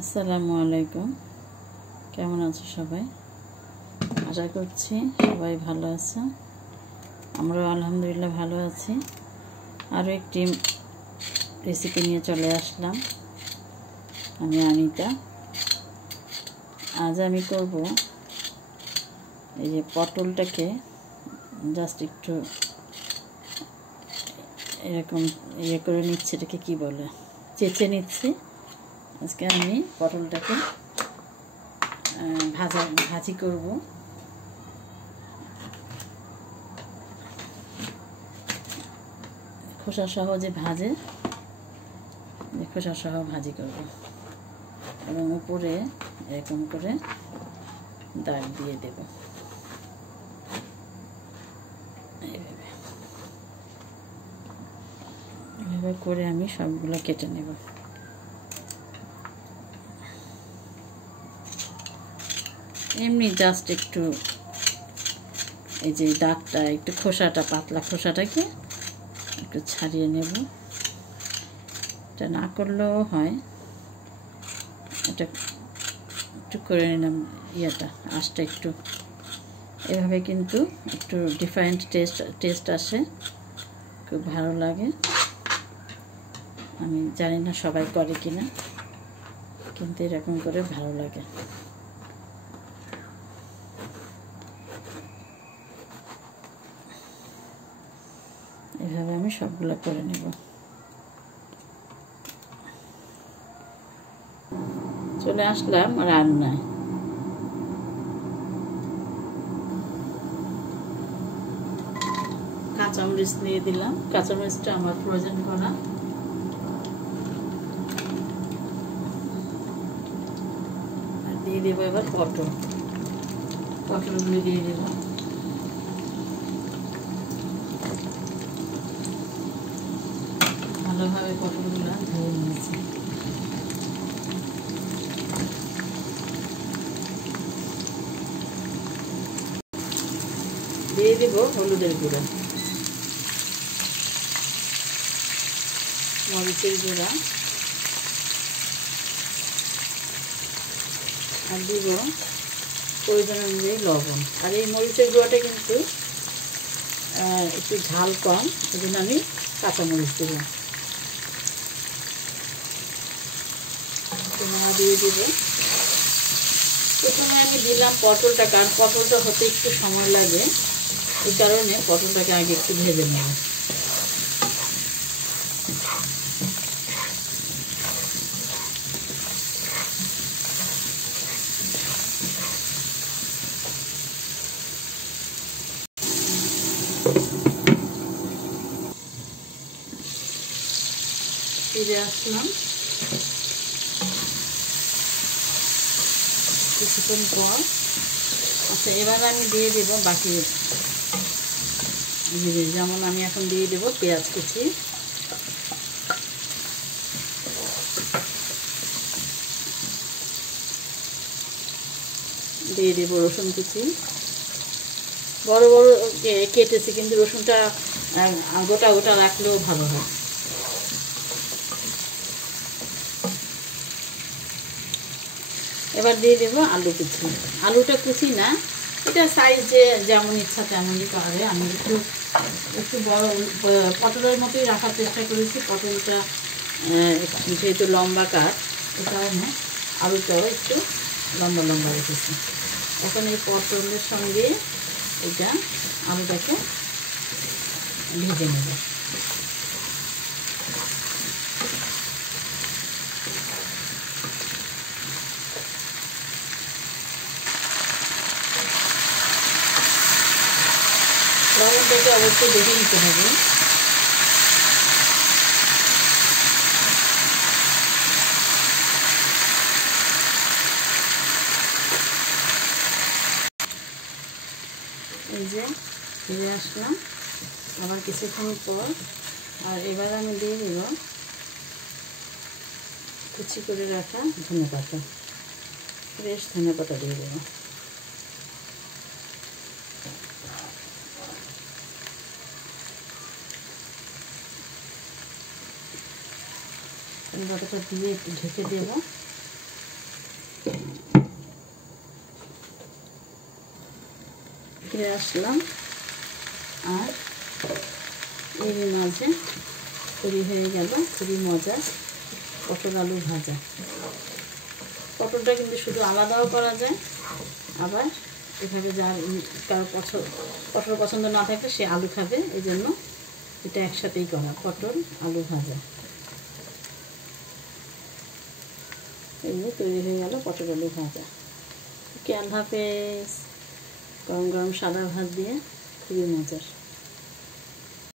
আসসালামু আলাইকুম। কেমন আছো সবাই? আশা করছি সবাই ভালো আছে। আমরাও আলহামদুলিল্লাহ ভালো আছি। আরও একটি রেসিপি নিয়ে চলে আসলাম। আমি আনিতা। আজ আমি করব এই যে পটলটাকে জাস্ট একটু এরকম করে নিচ্ছি, এটাকে কী বলে, চেঁচে নিচ্ছি। আজকে আমি পটলটাকে ভাজি করব। খোসা সহ যে ভাজে, খোসা সহ ভাজি করব এবং উপরে এরকম করে দাগ দিয়ে দেব। এভাবে করে আমি সবগুলো কেটে নেব। এমনি জাস্ট একটু এই যে দাগটা, একটু খোসাটা, পাতলা খোসাটাকে একটু ছাড়িয়ে নেব। এটা না করলেও হয়, এটা একটু করে নিলাম। আঁশটা একটু এভাবে কিন্তু একটু ডিফারেন্ট টেস্ট আসে, খুব ভালো লাগে। আমি জানি না সবাই করে কিনা, কিন্তু এরকম করে ভালো লাগে। এভাবে আমি সবগুলো করে নেব। চলে আসলাম রান্নায়। কাঁচামরিচ দিয়ে দিলাম। কাঁচামরিচটা আমার প্রয়োজন করা। আর দিয়ে দেবো এবার পটলগুলো দিয়ে দেবো। ভালোভাবে পটলগুলো ধুয়ে নিয়েছি। দিয়ে দিব হলুদের গুঁড়া, মরিচের গুঁড়া, আর দিব প্রয়োজন অনুযায়ী লবণ। আর এই মরিচের গুঁড়াটা কিন্তু একটু ঝাল কম, এই জন্য আমি কাঁচামরিচ দেব। দিয়ে দিব। প্রথমে আমি দিলাম পটলটা, কারণ পটলটা হতে একটু সময় লাগে, এই কারণে পটলটাকে আগে একটু ভেজে নেব। ফিরে আসলাম কিছুক্ষণ পর। আচ্ছা, এবার আমি দিয়ে দেব বাকি জিনিস। যেমন আমি এখন দিয়ে দেব পেঁয়াজ কুচি, দিয়ে দেব রসুন কুচি। বড় বড় কেটেছি, কিন্তু রসুনটা গোটা গোটা রাখলেও ভালো হয়। এবার দিয়ে দেবো আলু কুচি। আলুটা কুচি না, এটা সাইজ যেমন ইচ্ছা তেমনই পারে। আমি একটু বড় পটলের মতোই রাখার চেষ্টা করেছি। পটলটা যেহেতু লম্বা কাঠ, এ কারণে আলুটাও একটু লম্বা লম্বা রেখেছি। এখন এই পটলের সঙ্গে এটা আলুটাকে ভেজে নেব। লবণটাকে অবশ্যই দেখে নিতে হবে। এই যে ফিরে আসলাম আবার কিছুক্ষণ পর। আর এবার আমি দিয়ে দেব কুচি করে রাখা ধনেপাতা, ফ্রেশ ধনেপাতা দিয়ে দেব। ধনেপাতাটা দিয়ে একটু ঢেকে দেব। ফিরে আসলাম। আর এর মাঝে তৈরি হয়ে গেল খুবই মজার পটল আলু ভাজা। পটলটা কিন্তু শুধু আলাদাও করা যায়, আবার এভাবে যার কারো পটল পছন্দ না থাকলে সে আলু খাবে, এই জন্য এটা একসাথেই করা, পটল আলু ভাজা। এগুলো তৈরি হয়ে গেল পটল আলু ভাজা। আল্লাহ হাফেজ। গরম গরম সাদা ভাত দিয়ে খুবই মজার।